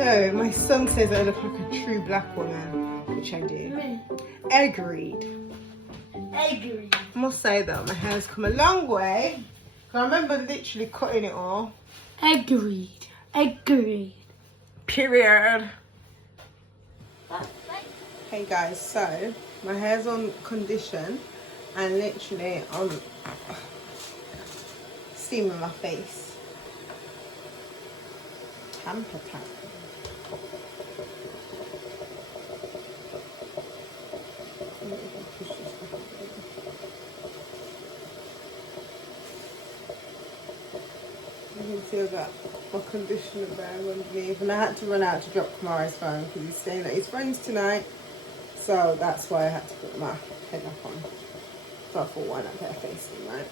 So, my son says I look like a true black woman, which I do. Me. Agreed. Agreed. I must say though, my hair's come a long way. I remember literally cutting it all. Agreed. Agreed. Period. Hey guys, so my hair's on condition and literally I'm steaming my face. Tamper tap. You can see I got my conditioner bag underneath, and I had to run out to drop Kamara's phone because he's staying at his friend's tonight. So that's why I had to put my head up on. So I thought, why not get a face in, right?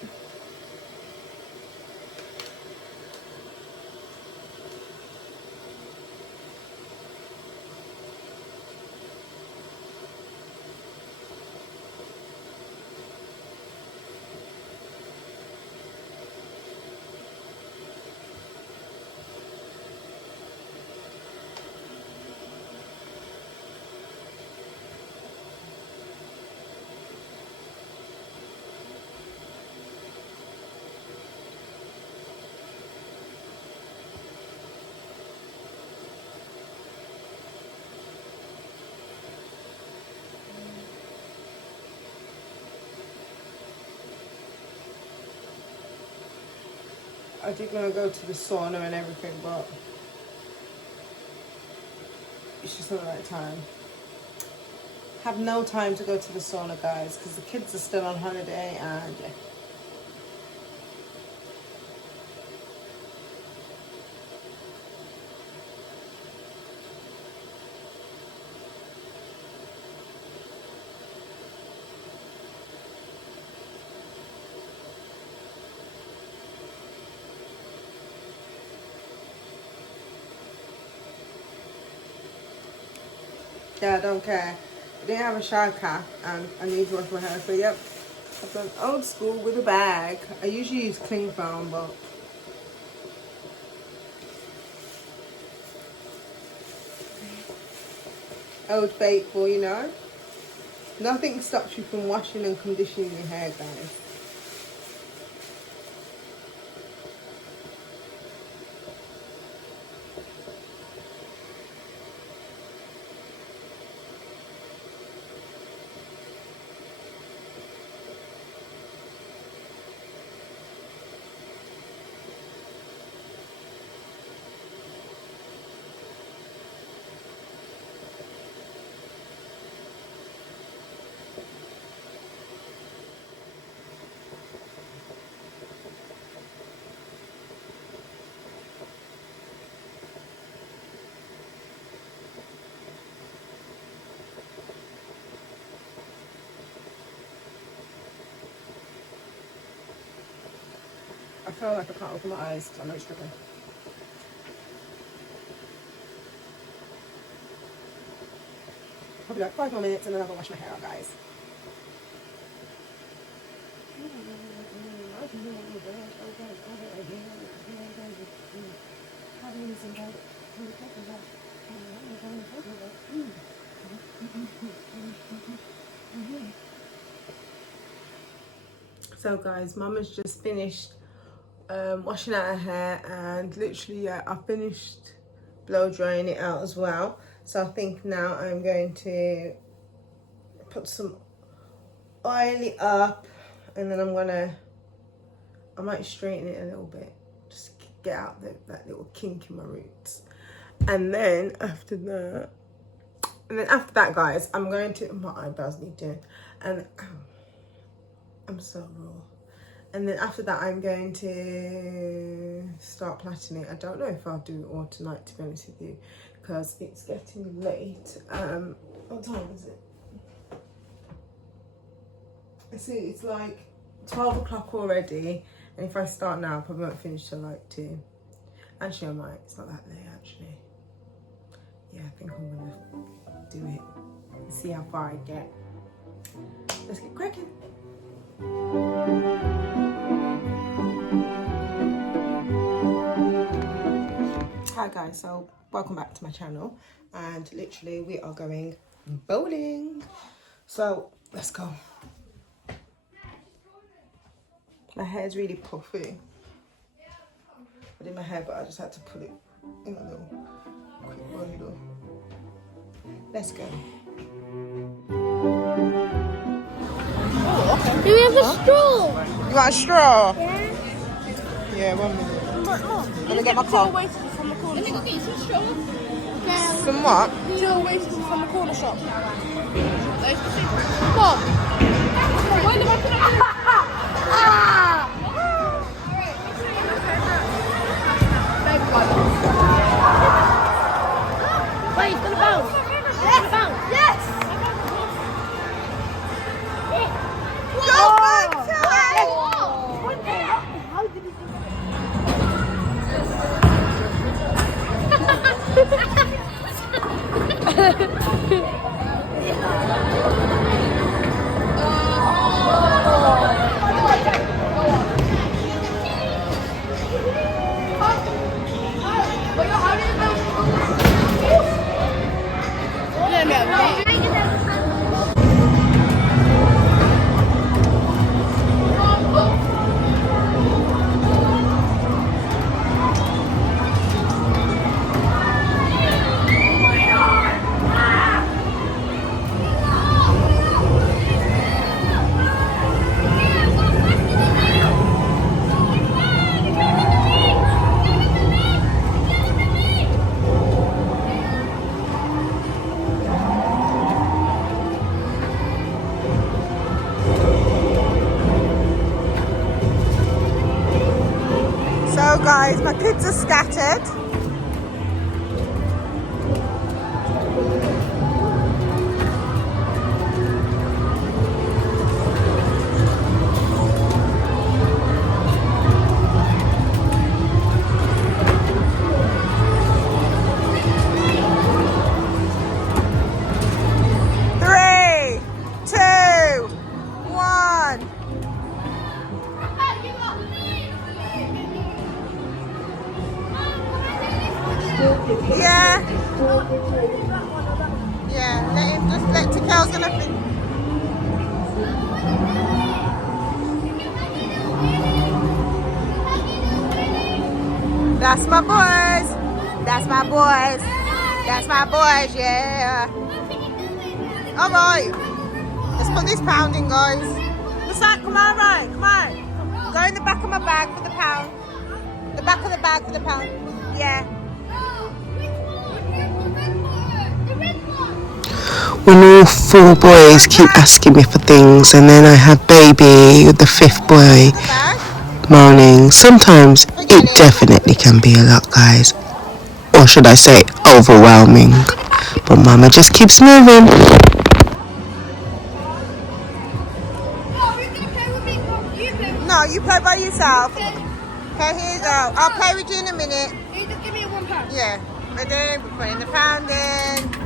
I did want to go to the sauna and everything, but it's just not the right time. Have no time to go to the sauna, guys, because the kids are still on holiday and yeah. Yeah, I don't care. I didn't have a shower cap and I need to wash my hair. So, yep, I've done old school with a bag. I usually use cling foam, but old faithful, you know. Nothing stops you from washing and conditioning your hair, guys. I feel like I can't open my eyes because I know it's dripping. Probably like 5 more minutes and then I'll go wash my hair out, guys. So guys, Mama's just finished washing out her hair, and literally I finished blow drying it out as well. So I think now I'm going to put some oily up, and then I might straighten it a little bit, just get out that little kink in my roots. And then after that, guys, I'm going to, my eyebrows need doing, and I'm so raw. And then after that, I'm going to start plaiting it. I don't know if I'll do it all tonight, to be honest with you, because it's getting late. What time is it? I see it's like 12 o'clock already, and if I start now, I probably won't finish till like 2. Actually, I might. It's not that late, actually. Yeah, I think I'm gonna do it and see how far I get. Let's get cracking. Hi guys, so welcome back to my channel. And literally we are going bowling. So let's go. My hair is really puffy. I did my hair, but I just had to put it in a little quick bundle. Let's go. Oh, okay. Do we have a straw? You want a straw? Yeah. Yeah, 1 minute. Let me get my car. Let me go get you some straw. Some what? Two oasis from the corner shop. What? Why did I put it? Wait, it's gonna bounce. It's gonna bounce. Yes! Go back to it! What the hell? How did he do So guys, my kids are scattered. Three, two, one. Yeah. Yeah, let him just let Tikel's gonna fin. That's my boys. That's my boys. That's my boys, yeah. Alright. Let's put this pound in, guys. What's that? Come on, right, come on. Go in the back of my bag for the pound. The back of the bag for the pound. Yeah. When all four boys keep asking me for things, and then I have baby, the fifth boy, moaning. Sometimes it definitely can be a lot, guys. Or should I say overwhelming. But mama just keeps moving. No, you play by yourself. Okay, here you go. I'll play with you in a minute. You just give me £1. Yeah. Ready? We're putting the pound in.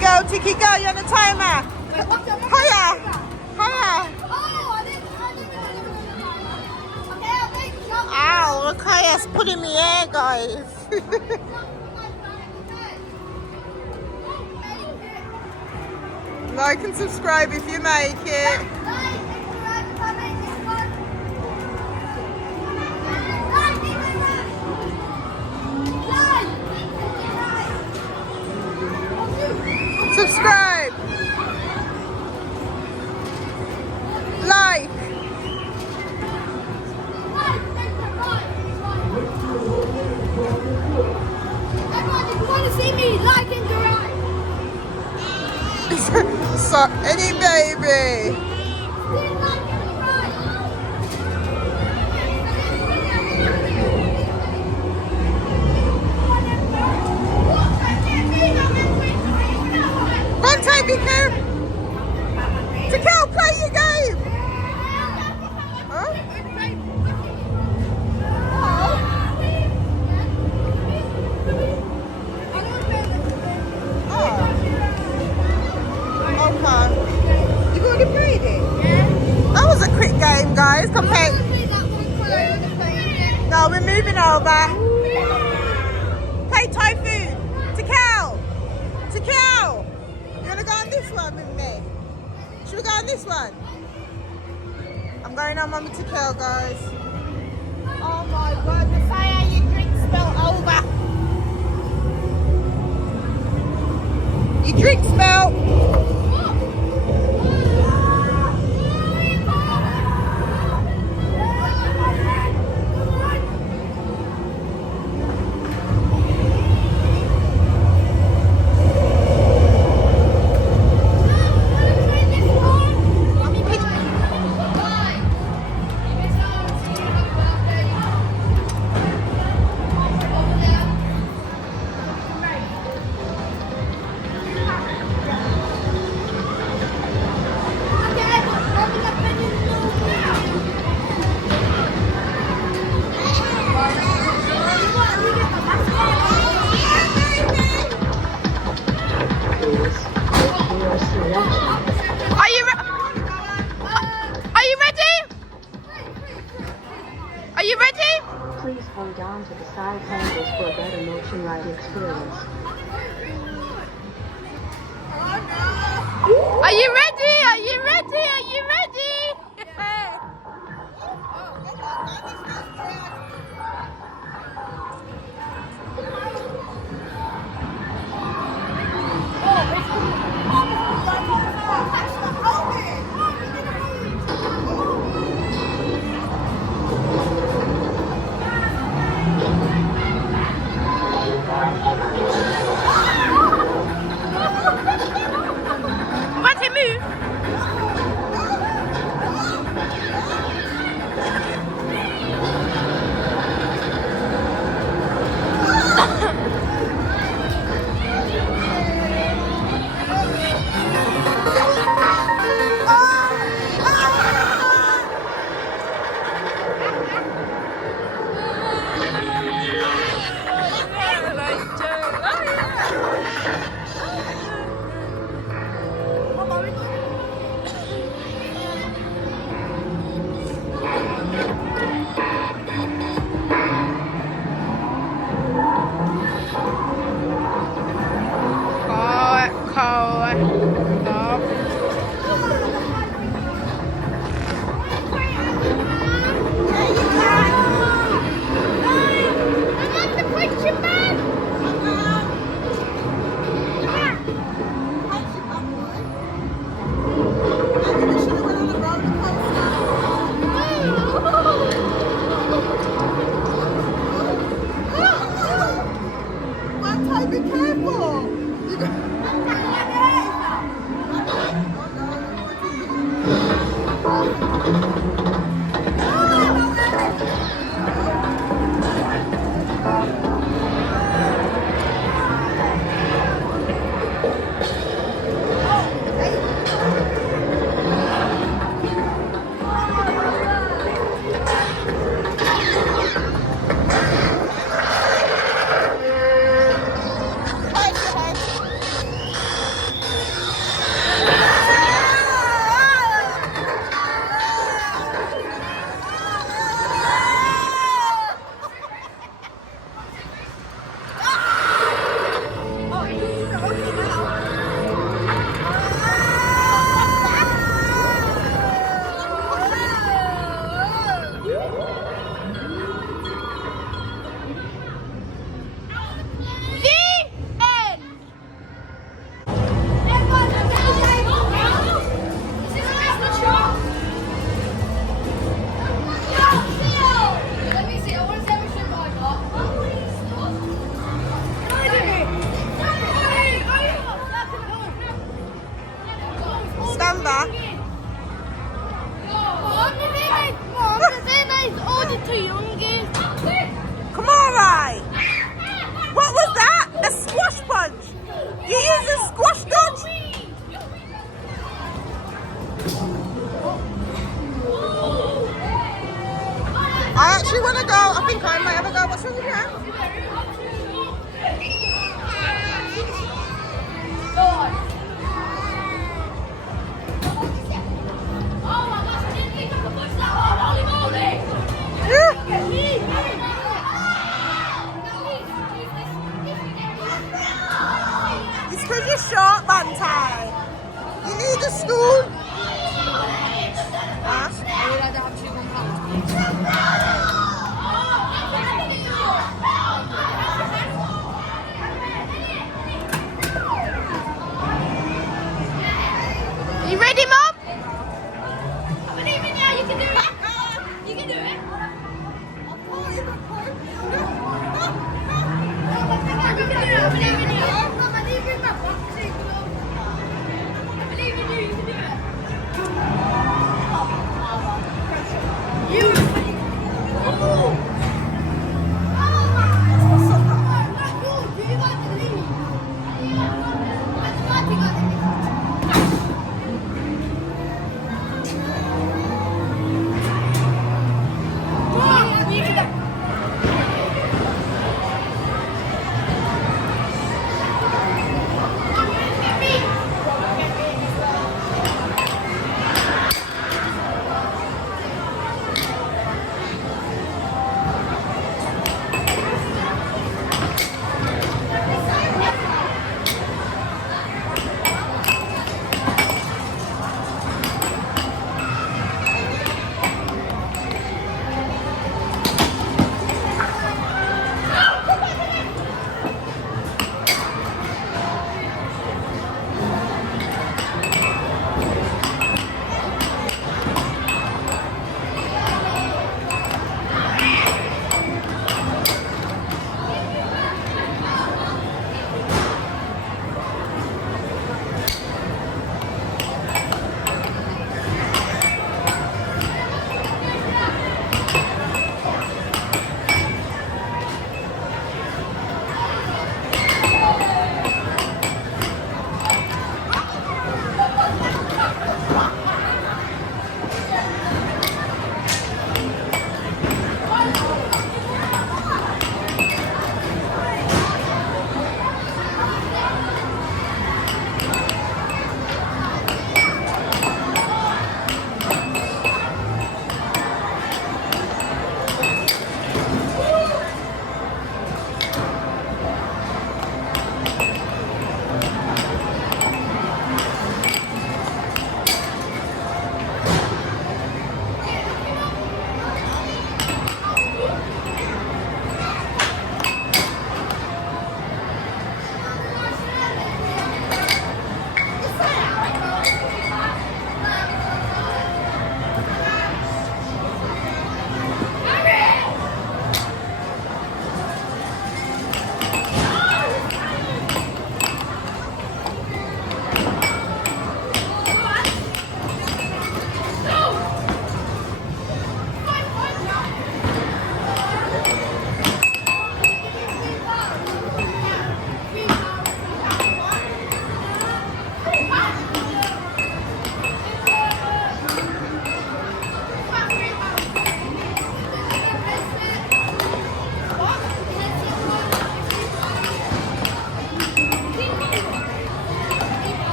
Go, Tiki, go. You're on the timer. Hiya. Hiya. Ow, look how it's put in the air, guys. Like and subscribe if you make it. Subscribe. Like. Everyone, if you want to see me, like and subscribe. So, any baby. Run, Toby, come. Tikel, play your game. Huh? Oh. Okay. You've already played it? guys. Compare. No, we're moving over. Play Typhoon. To Cal. To Cal. You want to go on this one with me? Should we go on this one? I'm going on Mummy to Cal, guys. Oh my god, Messiah, your drink spilled over. Your drink spilled. Are you ready? Please hold on to the side handles for a better motion ride experience. Are you ready? Are you ready? Are you ready? Want to move? Be careful! Come on, right? What was that? A squash punch? You used a squash dodge? I actually want to go. I think I might have a go. What's wrong with you? Oh my gosh, I didn't think I could push that one. You ready, Mum? I believe in you. You can do it. You can do it. I believe in you. I believe in my boxing glove. I believe in you. You can do it. You. Oh.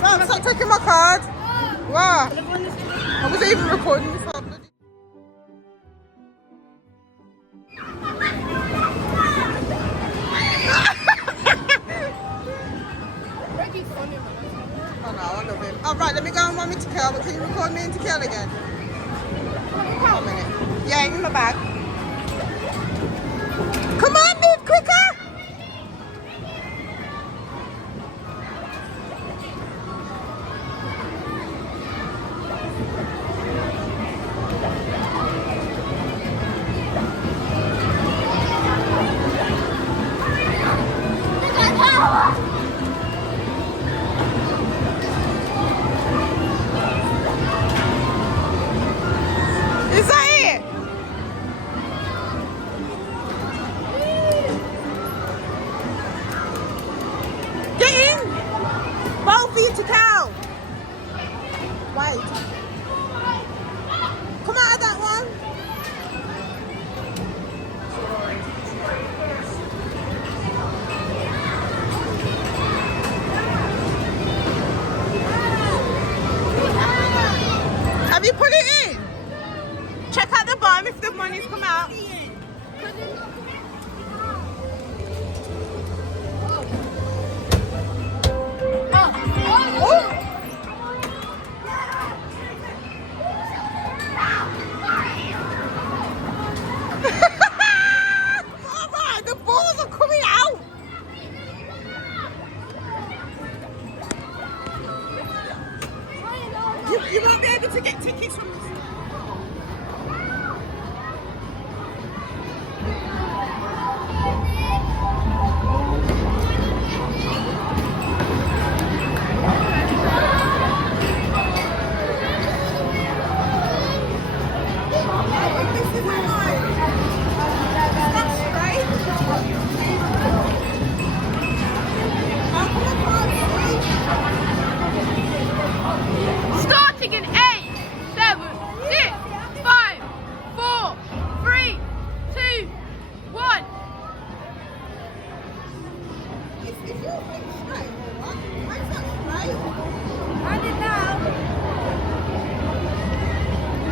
Mom, stop taking my card. Wow. I wasn't even recording this. Oh no, I love him. Alright, let me go and want me to kill, but can you record me into kill again? 1 minute. Yeah, in my bag. Come on, move quicker!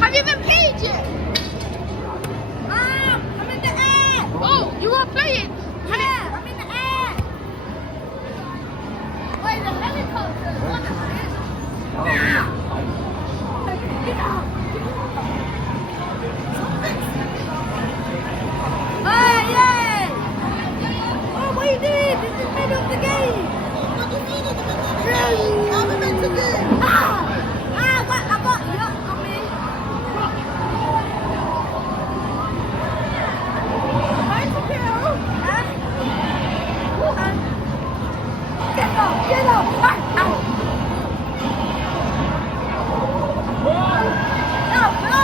Have you been paid yet? I'm in the air. Oh, you are playing? Yeah, I'm in the air. Wait, the helicopter. What the heck? Get out. Hey, yay! Oh, what are you doing? This is the middle of the game. What do you mean it's the middle of the game? I'm meant to do. What? I got you. Come in. Nice to kill. Get up. Get up. Ow. No, no.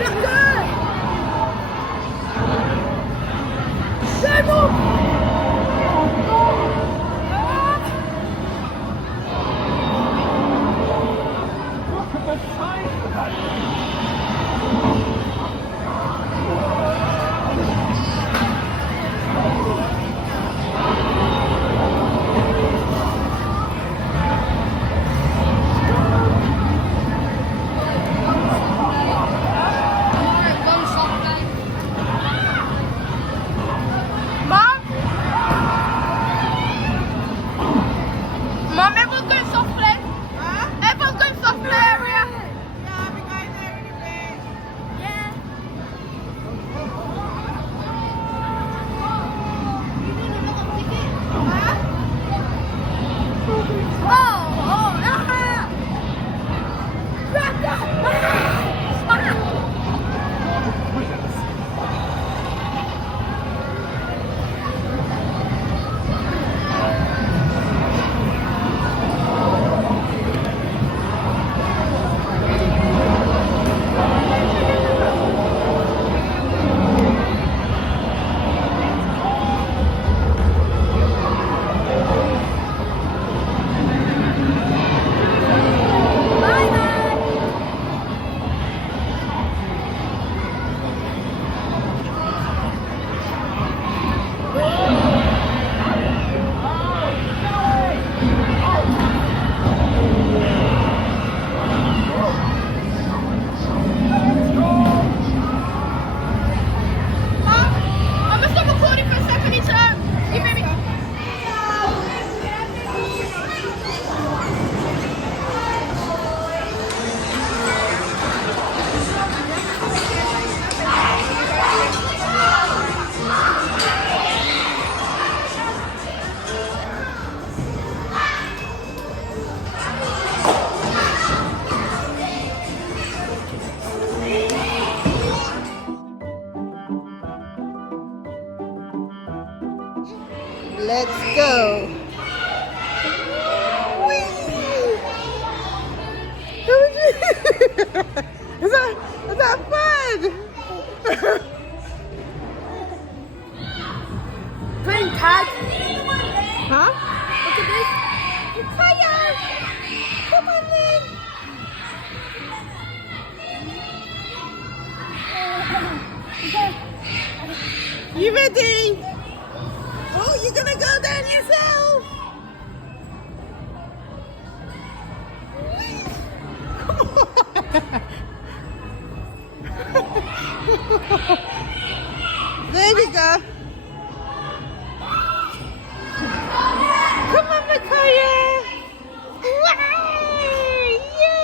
You're good. Get up. Mom, everyone's going soft play. Everyone's going soft play area. Yeah, we're going there in a bit. Yeah. You mean you're not going to get? Grab that. Let's go. Is that fun? Playing tag. Huh? Look at this. Fire! Come on then. You ready? Oh, you're gonna go down yourself. There you go. Come on, Micaiah. Yay!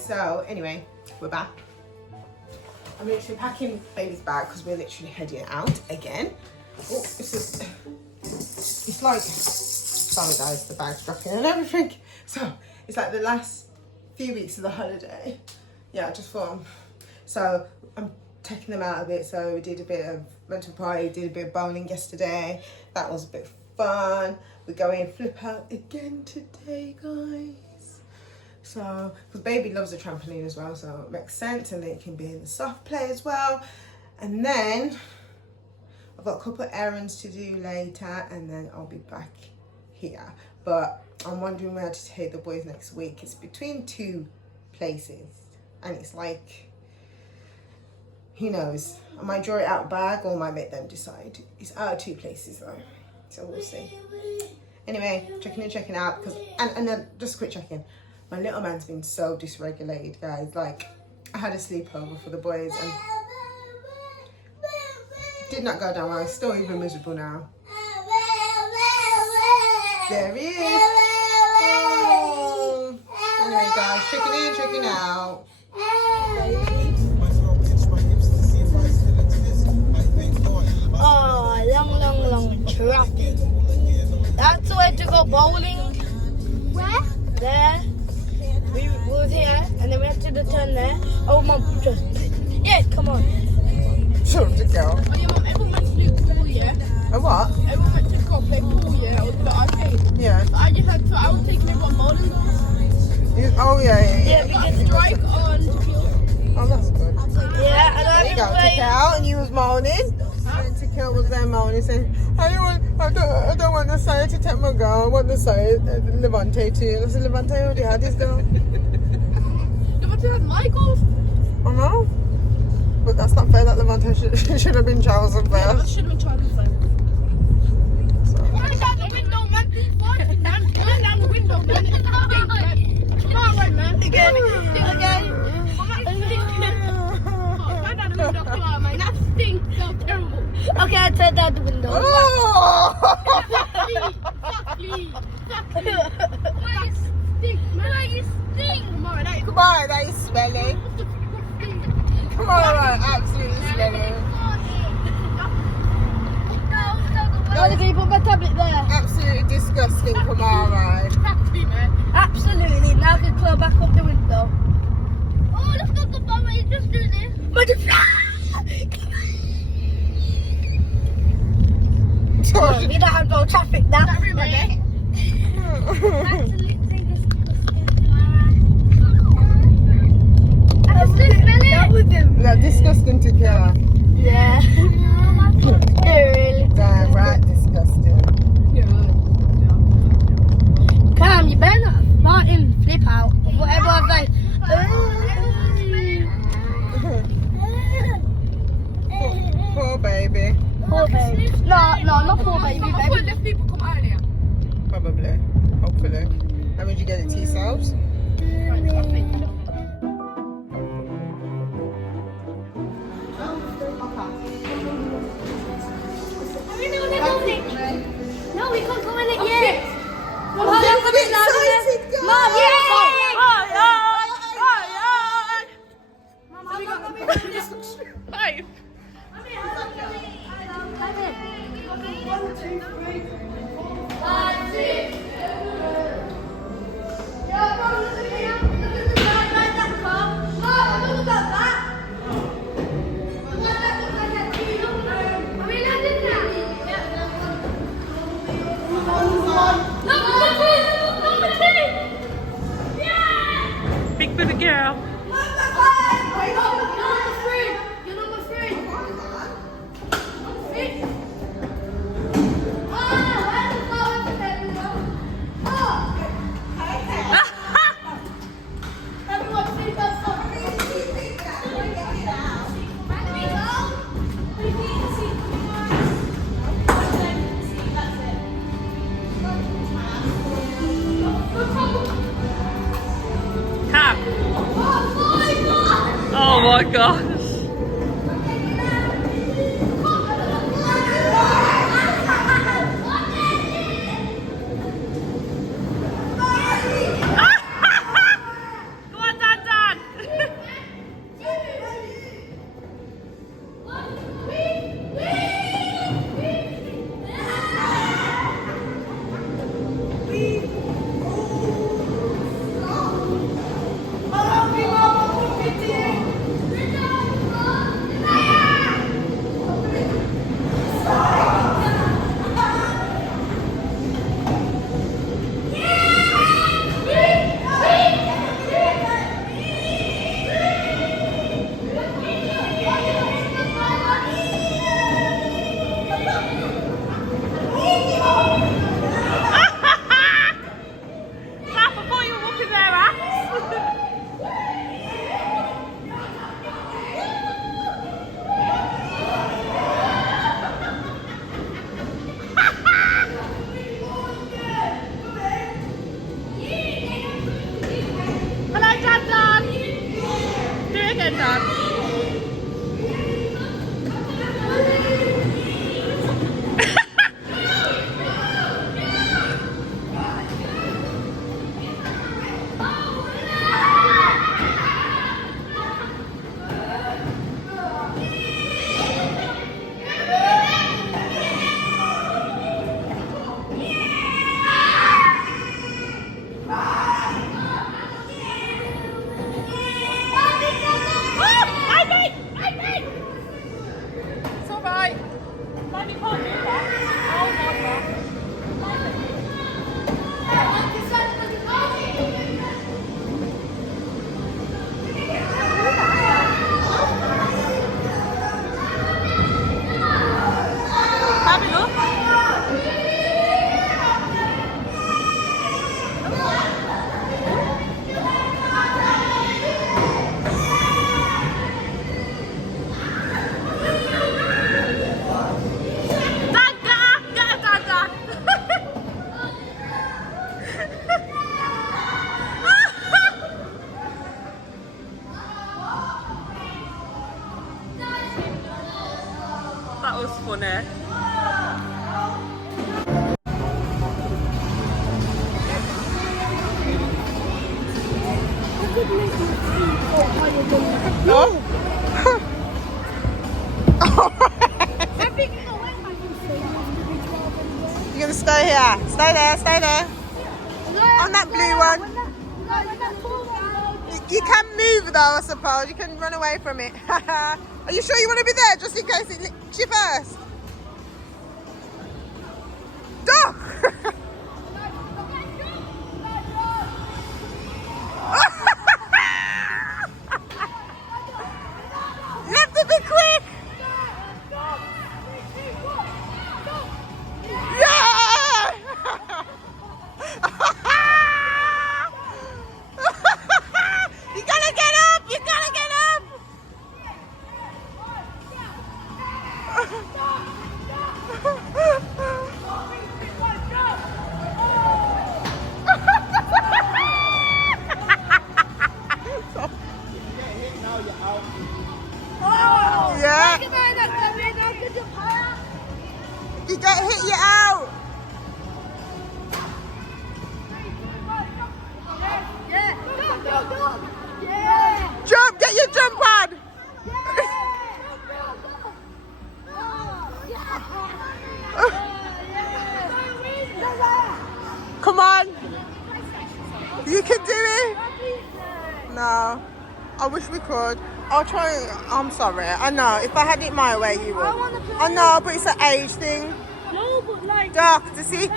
guys, so anyway, we're back. I'm literally packing baby's bag because we're literally heading out again. Oh, it's like, sorry guys, the bag's dropping and everything. So it's like the last few weeks of the holiday. Yeah, I just thought, so I'm taking them out a bit. So we did a bit of rental party, did a bit of bowling yesterday. That was a bit fun. We're going flip out again today, guys. So, because baby loves the trampoline as well, so it makes sense, and then it can be in the soft play as well. And then I've got a couple of errands to do later, and then I'll be back here. But I'm wondering where to take the boys next week. It's between two places, and it's like, who knows? I might draw it out bag, or I might make them decide. It's out of two places though, so we'll see. Anyway, checking out, because and then just a quick check-in. My little man's been so dysregulated, guys. Like, I had a sleepover for the boys and did not go down well. He's still even miserable now. There he is. Oh. Anyway, guys, checking in, checking out. Oh, long traffic. That's the way to go bowling. Where? There. We was here, and then we had to turn there. Oh, Mum, just... Yeah, come on. Sure to go. Oh, yeah, Mum, everyone went to do pool, yeah? A what? Everyone went to go play pool, yeah? That was the arcade. Yeah. So I just had to... I was taking everyone bowling. Oh, yeah. Yeah, we did strike on Tequila. Oh, that's good. Yeah, and I There you go, was playing... Tikal, and you was moaning. And Tikal was there moaning, saying, I don't want the side to take my girl. I want the side, Levante too. I said, Levante already had his girl. Levante had Michael's? I know. But that's not fair. That Levante should have been Charles and fair. That should have been Charles and fair. Turn down the window, man. Turn down the window, man. Come on, right, man. Again. Turn down the window, come on, man. That stinks so terrible. Okay, I turned down the window. Please. Why you stink, man? Why you stink? Come on, that is smelly. Come on, right, absolutely smelly. No, can you put my tablet there? Absolutely disgusting, come on, right. Absolutely. Now I can close back up the window. Oh, let's go to Mama. Just do this. Come on, we don't have no traffic now. That's disgusting to care. Yeah. Really. Damn right, disgusting. Come, you better not Martin flip out. Whatever I was like. Poor baby. Poor baby. No, not poor baby. When the people come earlier. Probably. Hopefully. How would you get it to yourselves? No, we can't go in it yet. I'm excited, guys. Mom, Big baby girl. Come. Oh my gosh. Go on, Dad. funny. Oh. You're gonna stay here. Stay there, stay there. On that blue one. You can move though, I suppose. You can run away from it. Are you sure you want to be there, just in case it licks you first? Duck! You have to be quick! Yeah! You gotta get up! You gotta get up! Yeah. If you get hit, you're out. Jump, get your jump on. Come on. You can do it. No. I wish we could. I'll try. I'm sorry. I know. If I had it my way, you would. I know, but it's an age thing. No, but like. Doc, to see.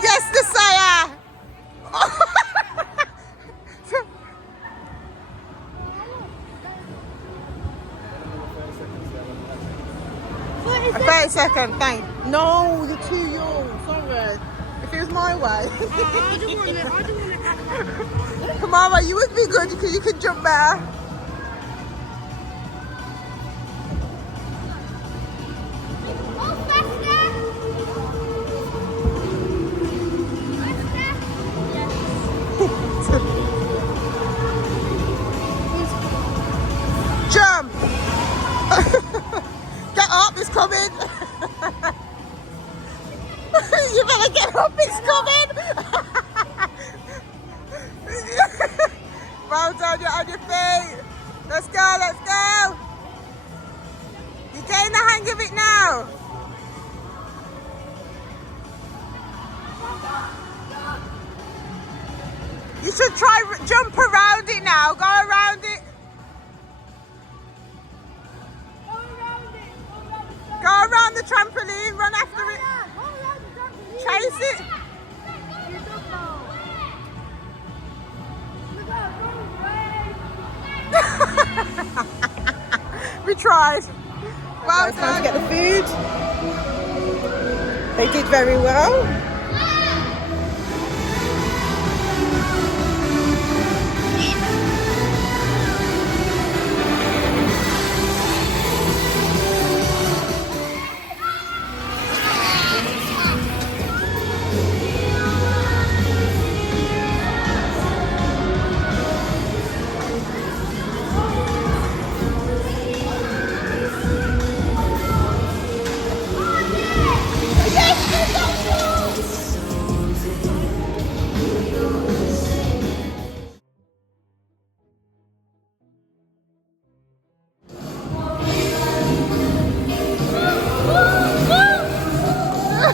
Yes, the sire. A 30-second, thank. No, you're too young. Sorry. If it was my way. I don't want it. Come on, mate, you would be good because you can jump better. Jump! Get up, it's coming! You better get up, it's coming! Well done, you're on your feet! Let's go, let's go! You're getting the hang of it now! You should try jump around it now, go around it! Go around the trampoline, run after it. Chase it. We tried. Well, it's time to get the food. They did very well.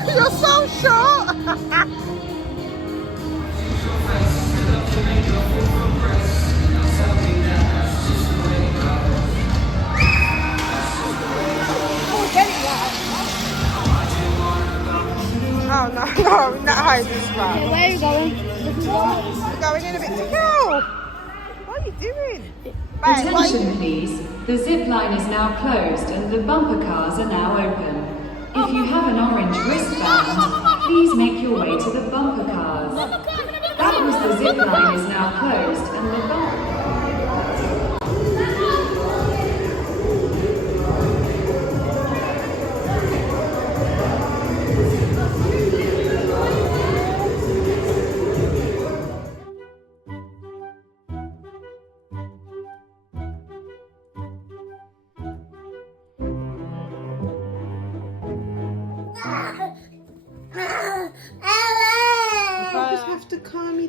You're so short. Oh no, not hiding spot. Where are you going? We're going in a bit. No! What are you doing? Attention please, the zip line is now closed and the bumper cars are now open. If you have an orange wristband, please make your way to the bumper cars. That was the zip line is now closed and the bumper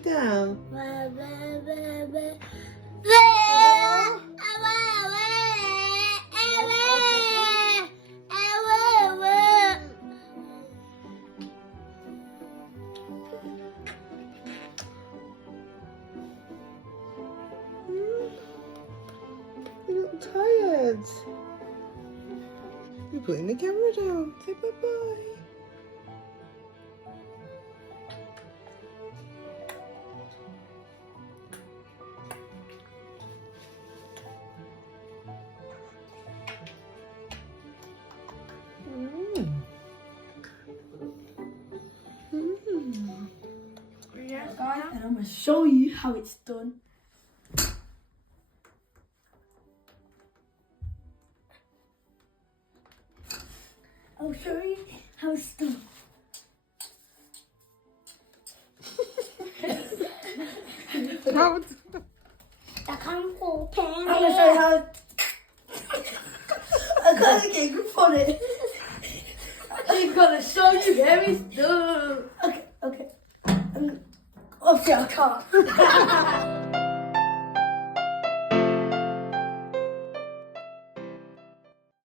you down. You look tired. You're putting the camera down. Say bye-bye. Yeah, guys, and I'm gonna show you how it's done. I'll show you how it's done. I can't open it. I'm gonna show you how. I gotta get a grip on it. I'm gonna show you how it's done. Okay. Obviously I can't.